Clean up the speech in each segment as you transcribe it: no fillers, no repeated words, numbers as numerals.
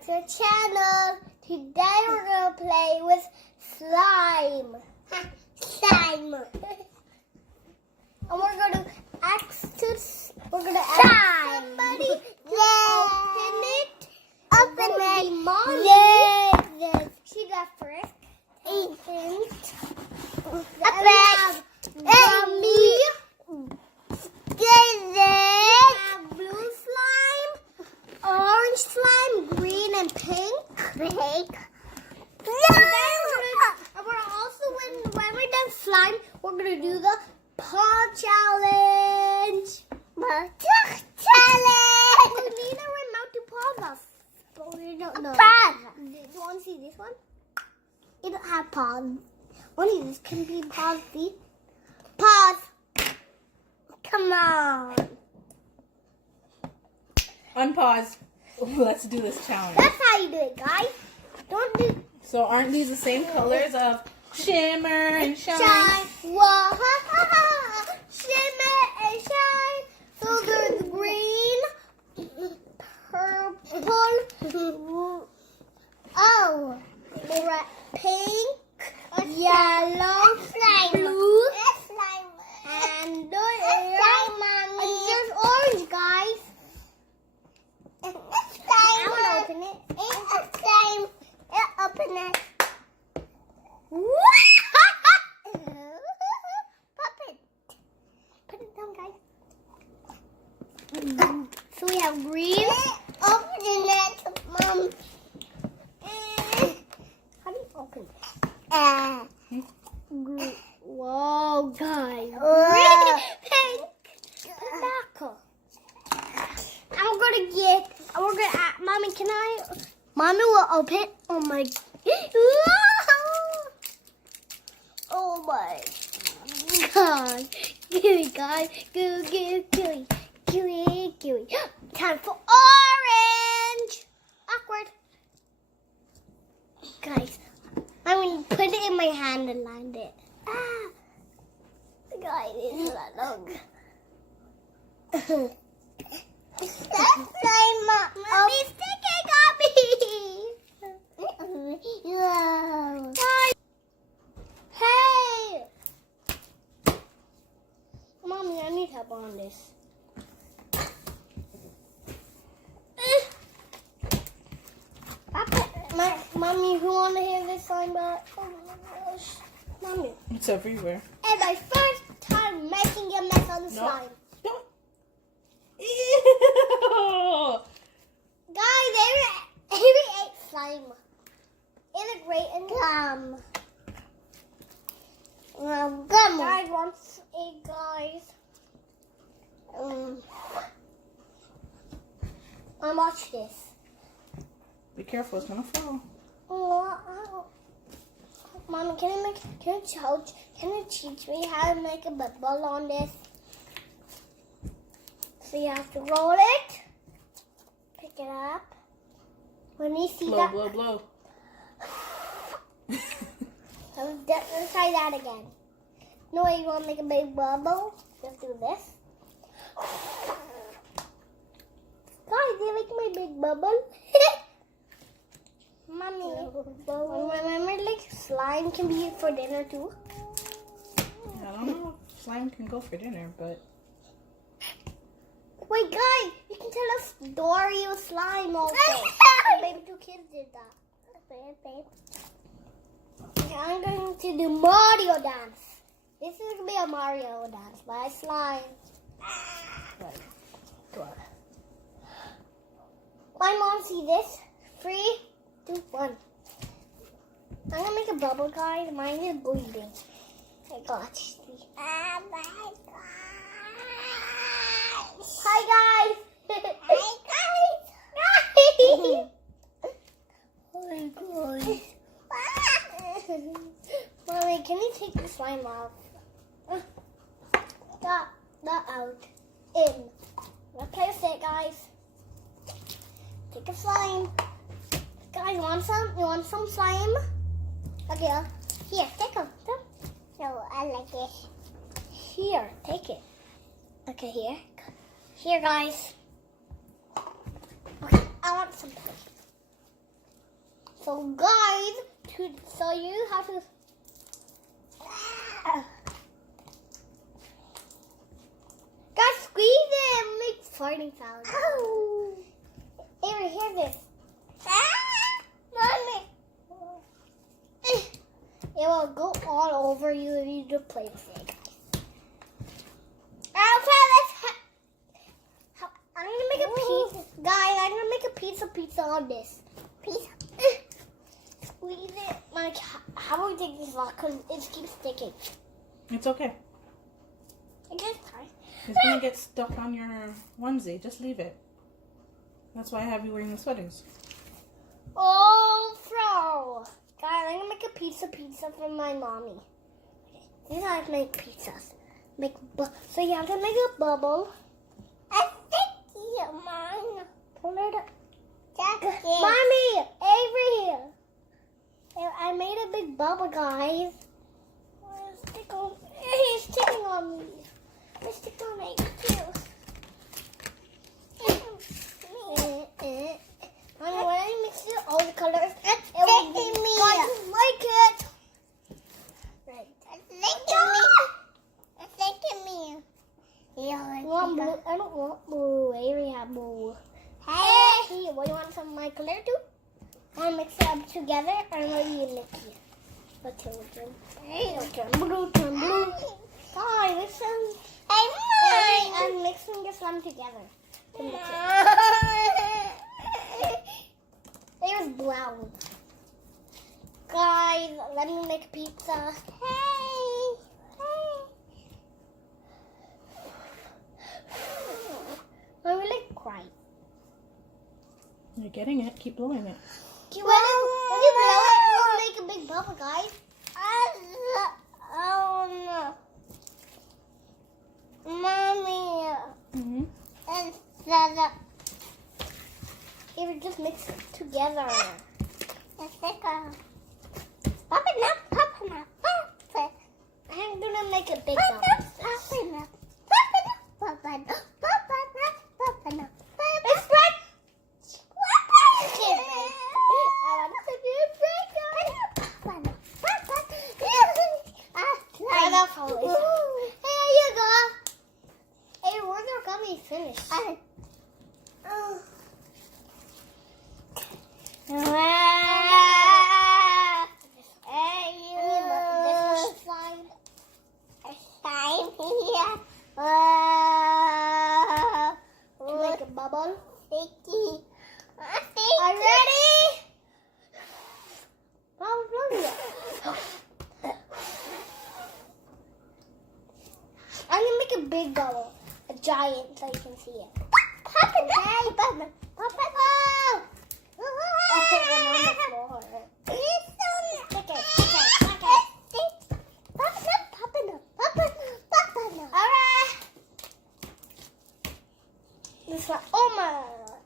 back to the channel. Today we're gonna play with slime. Slime. And we're gonna ask somebody to open it. Open it. Mommy. Yes. She got first. Open. Mommy. Blue slime, orange slime, green and pink. Pink. And we're also when we're done slime, we're gonna do the paw challenge. Paw challenge. We need a remote to pause us, but we don't know. Do you want to see this one? It don't have pause. Only this can be paused. See? Pause. Come on. Unpause. Let's do this challenge. That's how you do it, guys. Don't do. So aren't these the same colors of Shimmer and Shine? Whoa, Shimmer and Shine. So there's green, purple, red, pink, yellow, blue, and there's orange, guys. I'm gonna open it. Open it. Pop it. Put it down, guys. So we have green. Open it, Mom. How do you open it? Whoa, guys. Green, pink. Put it back. We're gonna ask, Mommy, can I? Mommy will open. Oh my. Oh my God. Gooey, guys. Gooey. Time for orange. Awkward. Guys, I'm gonna put it in my hand and land it. Guys, it's not long. That's slime, Mommy, stick it got me. Hey, Mommy, I need help on this. Mommy, who want to hear this slime back? Oh my gosh, Mommy. It's everywhere. And my first time making a mess on the slime. Don't. Ew. Guys, Avery ate slime. It's a great and gum. Gum. Guys wants it, guys. Watch this. Be careful, it's gonna fall. Oh, Mommy, can you teach me how to make a bubble on this? So you have to roll it, pick it up. When you see that, blow. Let's try that again. No way you want to make a big bubble? Just do this. Guys, do you like my big bubble? Mommy, remember like slime can be used for dinner too? I don't know if slime can go for dinner, but... Wait, guys, you can tell us Dory was slime also. Maybe two kids did that. Okay, I'm going to do Mario dance. This is going to be a Mario dance by slime. Right. Go on. My mom see this. 3, 2, 1. I'm going to make a bubble, guys. Mine is bleeding. I got you. Oh my God. Hi, guys. Hi, guys. Oh my God. Mommy, can you take the slime off? That out. In. Replace it, guys. Take a slime. Guys, you want some slime? Okay, here, take them. No, I like it. Here, take it. Okay, here. Here, guys. Okay, I want some. So guys, so you have to. Guys, squeeze it and make farting sounds. Oh. Avery, hear this. Mommy. It will go all over you if you do play with it, guys. I'm gonna make a pizza, guys. I'm gonna make a pizza on this. Pizza. Squeeze it. Like, how do we take this off? Cause it keeps sticking. It's okay. I guess try. It's gonna get stuck on your onesie. Just leave it. That's why I have you wearing the sweaters. Oh, bro. Guys, I'm gonna make a pizza for my mommy. Okay. This is how I make pizzas. So you have to make a bubble. I think you, Mom. Pull it up. Mommy, Avery. I made a big bubble, guys. He's sticking on me. He's sticking on me too. When I mix it, all the colors, it will be me. Guys, like it. Right. It's taking me. Yeah, want blue? I don't want blue. I already have blue. Hey, what do you want some of my color too? Want to mix it up together, or will you mix it? Let's turn blue, turn blue. Guys, listen. I'm mixing this one together. There's brown. Guys, let me make a pizza. Hey. I'm really crying. You're getting it. Keep blowing it. When you blow it, it will make a big bubble, guys. Oh no. Mommy. Mm-hmm. If you just mix it together. Pop it up. I'm gonna make a big bubble. It's right. Here you go. Hey, where's our gummy finished? Make a bubble. Are you ready? I'm gonna make a big bubble, a giant, so you can see it. Pop it up. Pop it. Oh! I'll put one on the floor. Stick it. Pop it up. Alright. This one. Oh my.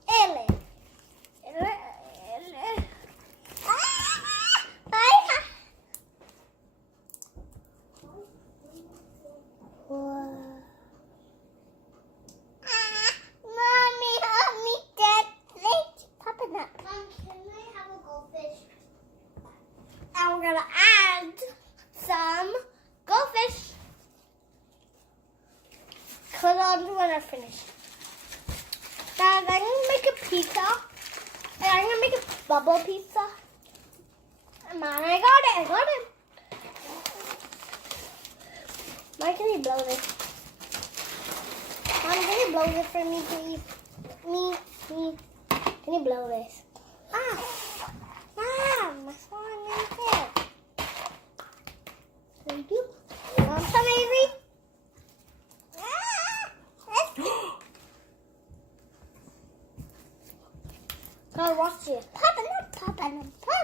Ellen. Mommy, help me get this. Pop it up. Mom, can I have a goldfish? And we're gonna add some goldfish. Hold on when I finish. Guys, I'm gonna make a pizza. And I'm gonna make a bubble pizza. Mom, I got it. Mom, can you blow this? Mom, can you blow this for me, please? Me. Can you blow this? Mom, that's what I'm gonna do. Thank you. Want some, Avery? Oh, watch it.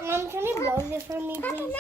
Mom, can you blow this for me, please?